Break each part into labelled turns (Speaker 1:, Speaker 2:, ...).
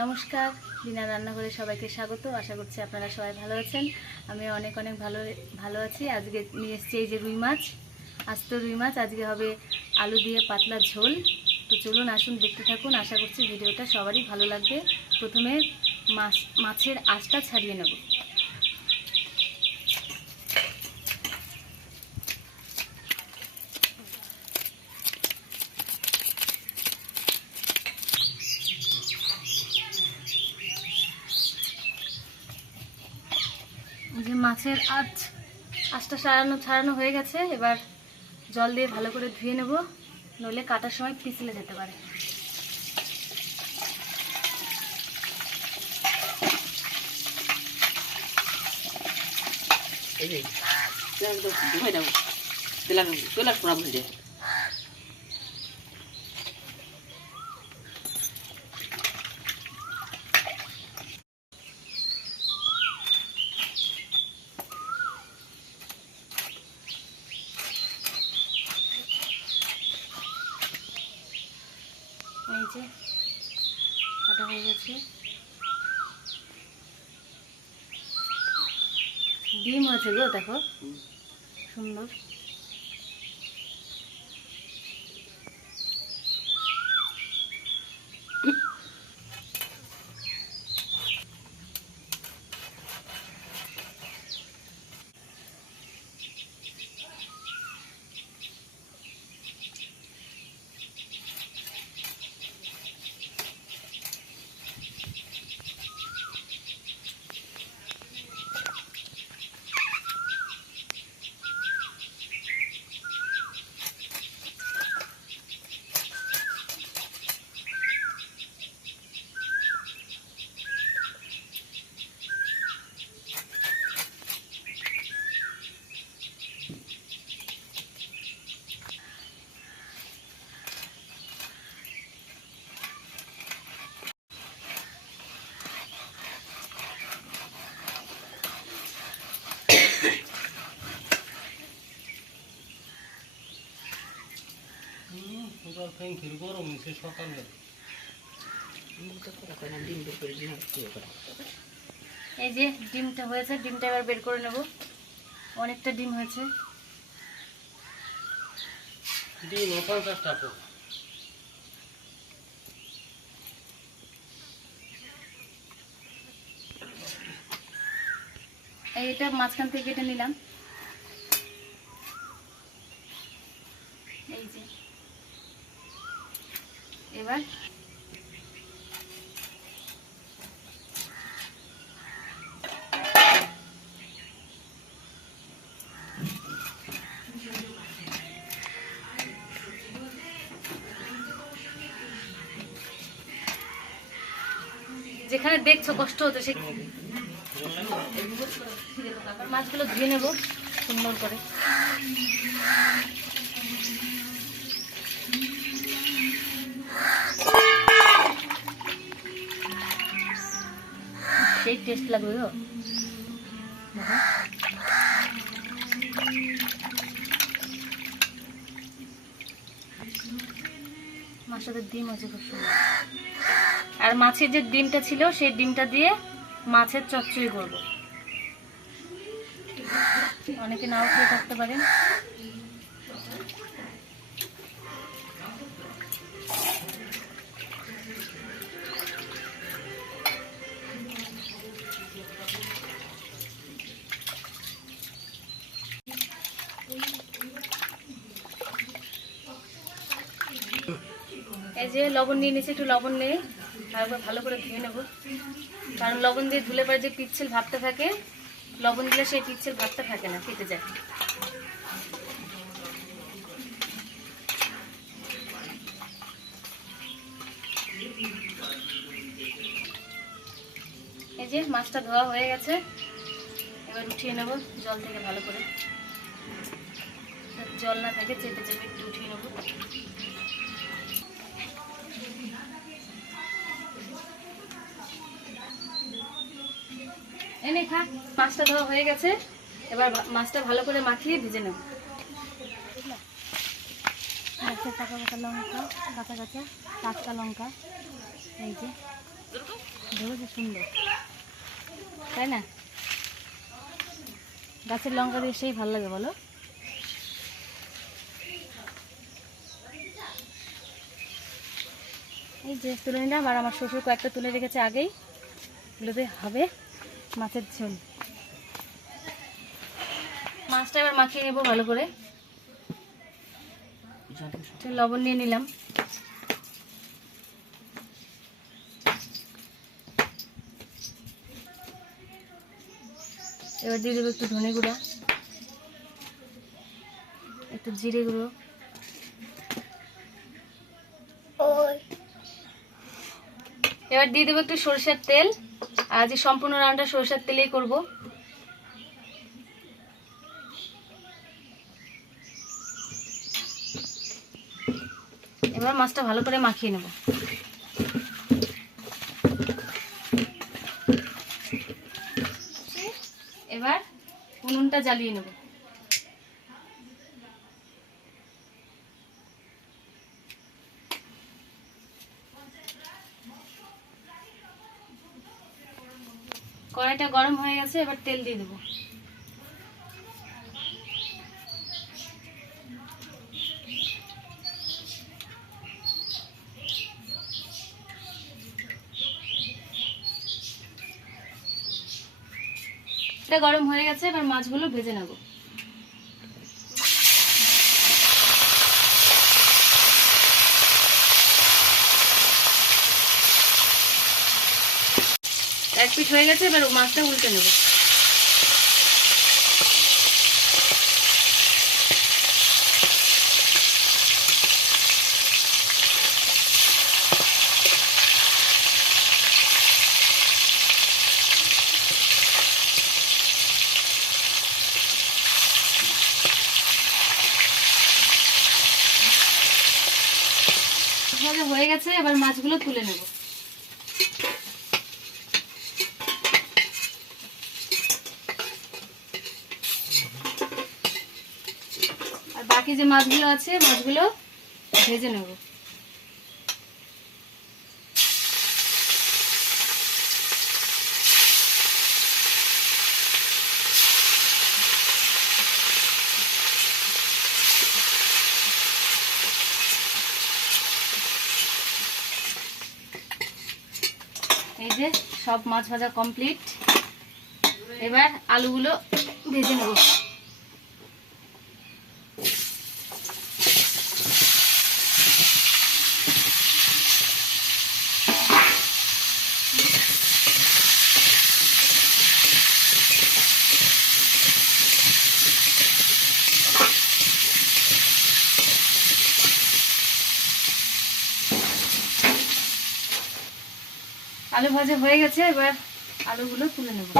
Speaker 1: নমস্কার, বিনা রান্নাঘরে সবাইকে স্বাগত। আশা করছি আপনারা সবাই ভালো আছেন। আমি অনেক অনেক ভালো ভালো আছি। আজকে নিয়ে এসেছি এই যে রুই মাছ আজ তো রুই মাছ। আজকে হবে আলু দিয়ে পাতলা ঝোল। তো চলুন, আসুন, দেখতে থাকুন। আশা করছি ভিডিওটা সবারই ভালো লাগবে। প্রথমে মাছ, মাছের আঁচটা ছাড়িয়ে নেব এই যে মাছের আজ আঁচটা সারানো ছাড়ানো হয়ে গেছে। এবার জল দিয়ে ভালো করে ধুয়ে নেব। নইলে কাটার সময় পিছলে যেতে পারে।
Speaker 2: এই যে তেলার তো ধুয়ে দাও তেলার তেলার পোড়া ভুলে
Speaker 1: এই যে কাটা হয়ে গেছে ডিম আছে গো দেখো। সুন্দর।
Speaker 3: গরম সে সকালে।
Speaker 1: এই যে ডিমটা হয়েছে ডিমটা এবার বের করে নেব। অনেকটা ডিম হয়েছে।
Speaker 3: ডিম পঞ্চাশ টাকা।
Speaker 1: এটা মাঝখান থেকে কেটে নিলাম। এই যে। এবার যেখানে দেখছ কষ্ট হতো সে মাছগুলো ধুয়ে নেব সুন্দর করে। সেই টেস্ট লাগবে গো। দেখো। মাছটাতে ডিম আছে খুব সুন্দর। আর মাছের যে ডিমটা ছিল, সেই ডিমটা দিয়ে মাছের চচ্চড়ি করব। অনেকে নাও খেয়ে থাকতে পারেন। যে লবণ নিয়ে নিয়েছি, একটু লবণ নিয়ে তারপর ভালো করে ধুয়ে নেব। কারণ লবণ দিয়ে ধুলে পরে যে পিচ্ছিল ভাবটা থাকে, লবণ দিলে সেই পিচ্ছিল ভাবটা থাকে না, কেটে যায়। এই যে মাছটা ধোয়া হয়ে গেছে, এবার উঠিয়ে নেব জল থেকে ভালো করে। জল না থাকে, চেপে চেপে একটু উঠিয়ে নেব। এনে খা, মাছটা ধোয়া হয়ে গেছে। এবার মাছটা ভালো করে মাখিয়ে ভেজে নেব। কাঁচা কাঁচা লঙ্কা, কাঁচা কাঁচা কাঁচা লঙ্কা, এই যে সুন্দর। তাই না? গাছের লঙ্কা দিয়ে সেই ভালো লাগে, বলো। এই যে তুলে নিলাম, আর আমার শ্বশুর কয়েকটা তুলে রেখেছে আগেই। এগুলোতে হবে। মাছের ঝোল। মাছটা এবার মাখিয়ে নেব ভালো করে। একটু লবণ নিয়ে নিলাম। এবার দিয়ে দেবো একটু ধনে গুঁড়া একটু জিরে গুঁড়ো। এবার দিয়ে দেবো একটু সরষের তেল। আজ সম্পূর্ণ রান্নাটা সরষের তেলেই করব। এবার মাছটা ভালো করে মাখিয়ে নেব। এবার উনুনটা জ্বালিয়ে নেব। কড়াইটা গরম হয়ে গেছে, এবার তেল দিয়ে দেবো। এটা গরম হয়ে গেছে, এবার মাছগুলো ভেজে নেব। পিঠ হয়ে গেছে এবার মাছটা উল্টে নেব। হয়ে গেছে এবার মাছগুলো তুলে নেব আর বাকি যে মাছগুলো আছে, মাছগুলো ভেজে নেব। এই যে সব মাছ ভাজা কমপ্লিট এবার আলুগুলো ভেজে নেব। আলু ভাজা হয়ে গেছে, এবার আলুগুলো তুলে নেব।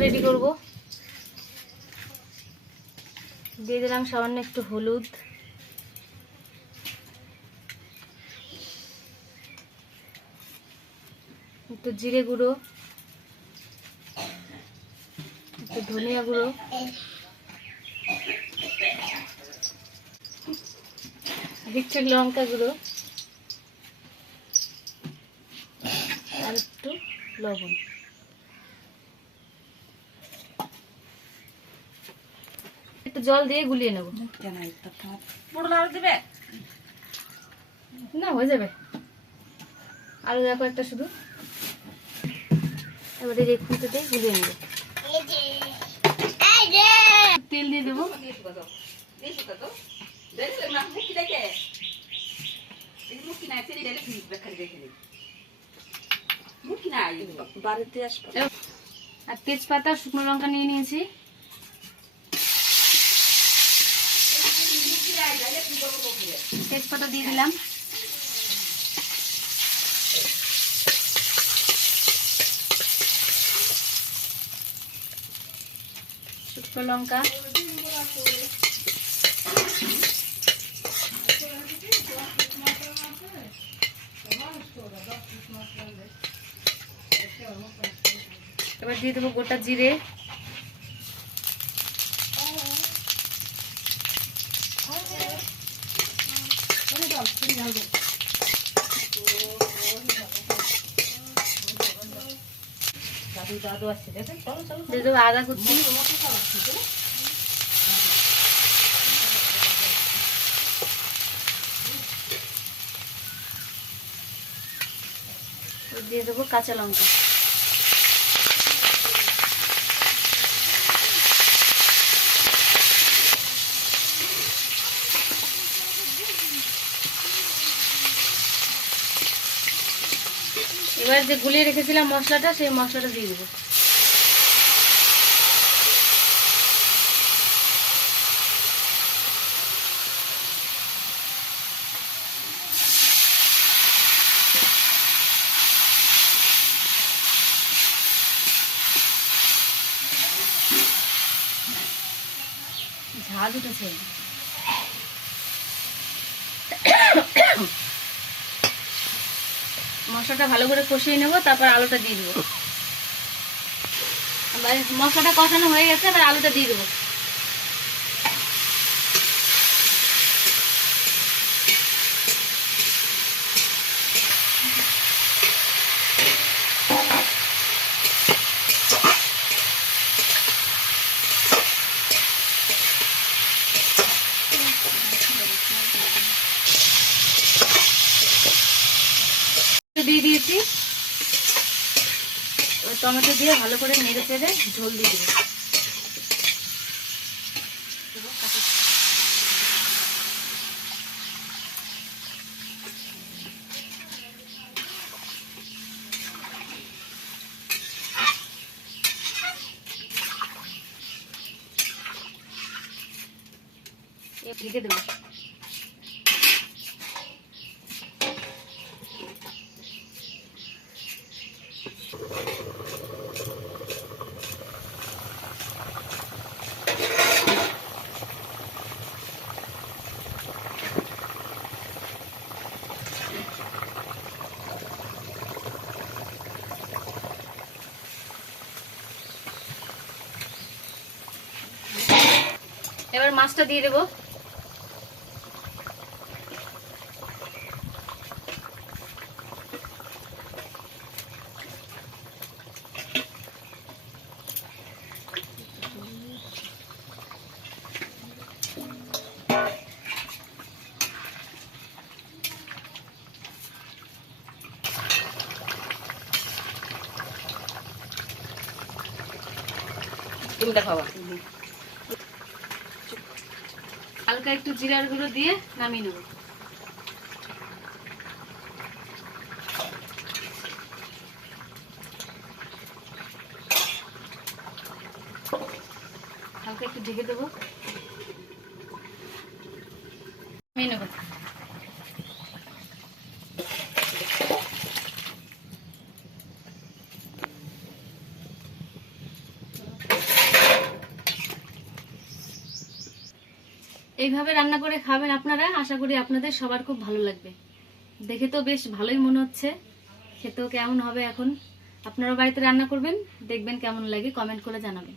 Speaker 1: রেডি করব। দিয়ে দিলাম সামান্য একটু হলুদ। একটু জিরে গুঁড়ো একটু ধনিয়া গুঁড়ো আর লঙ্কা গুঁড়ো আর একটু লবণ। একটু জল দিয়ে গুলিয়ে নেব।
Speaker 2: দেবে
Speaker 1: না, হয়ে যাবে। আলু দেখো একটা শুধু। এবারে এই খুঁটোতে গুলিয়ে নেব। তেল দিয়ে দেবো। আর তেজপাতা শুকনো লঙ্কা নিয়ে নিয়েছি। তেজপাতা দিয়ে দিলাম। শুকনো লঙ্কা। এবার দিয়ে দেবো গোটা জিরে। দিয়ে দেবো আদা কুচি। দিয়ে দেবো কাঁচা লঙ্কা। এবার যে গুলিয়ে রেখেছিলাম মশলাটা সেই মশলাটা দিয়ে দেবো। ঝাল উঠেছে মশলাটা ভালো করে কষিয়ে নেব, তারপর আলুটা দিয়ে দেবো। মশলাটা কষানো হয়ে গেছে, এবার আলুটা দিয়ে দেবো। দিয়ে দিয়েছি। এবার টমেটো দিয়ে ভালো করে নেড়ে চেড়ে ঝোল দিয়ে এ ঢেকে দেবো। এবার মাছটা দিয়ে দেবো।
Speaker 2: তুমি
Speaker 1: হালকা একটু জিরার গুঁড়ো দিয়ে নামিয়ে নেব হালকা একটু ঢেকে দেবো নামিয়ে নেব এইভাবে রান্না করে খাবেন আপনারা, আশা করি আপনাদের সবার খুব ভালো লাগবে। দেখে তো বেশ ভালোই মনে হচ্ছে। খেতেও কেমন হবে এখন? আপনারা বাড়িতে রান্না করবেন, দেখবেন কেমন লাগে, কমেন্ট করে জানাবেন।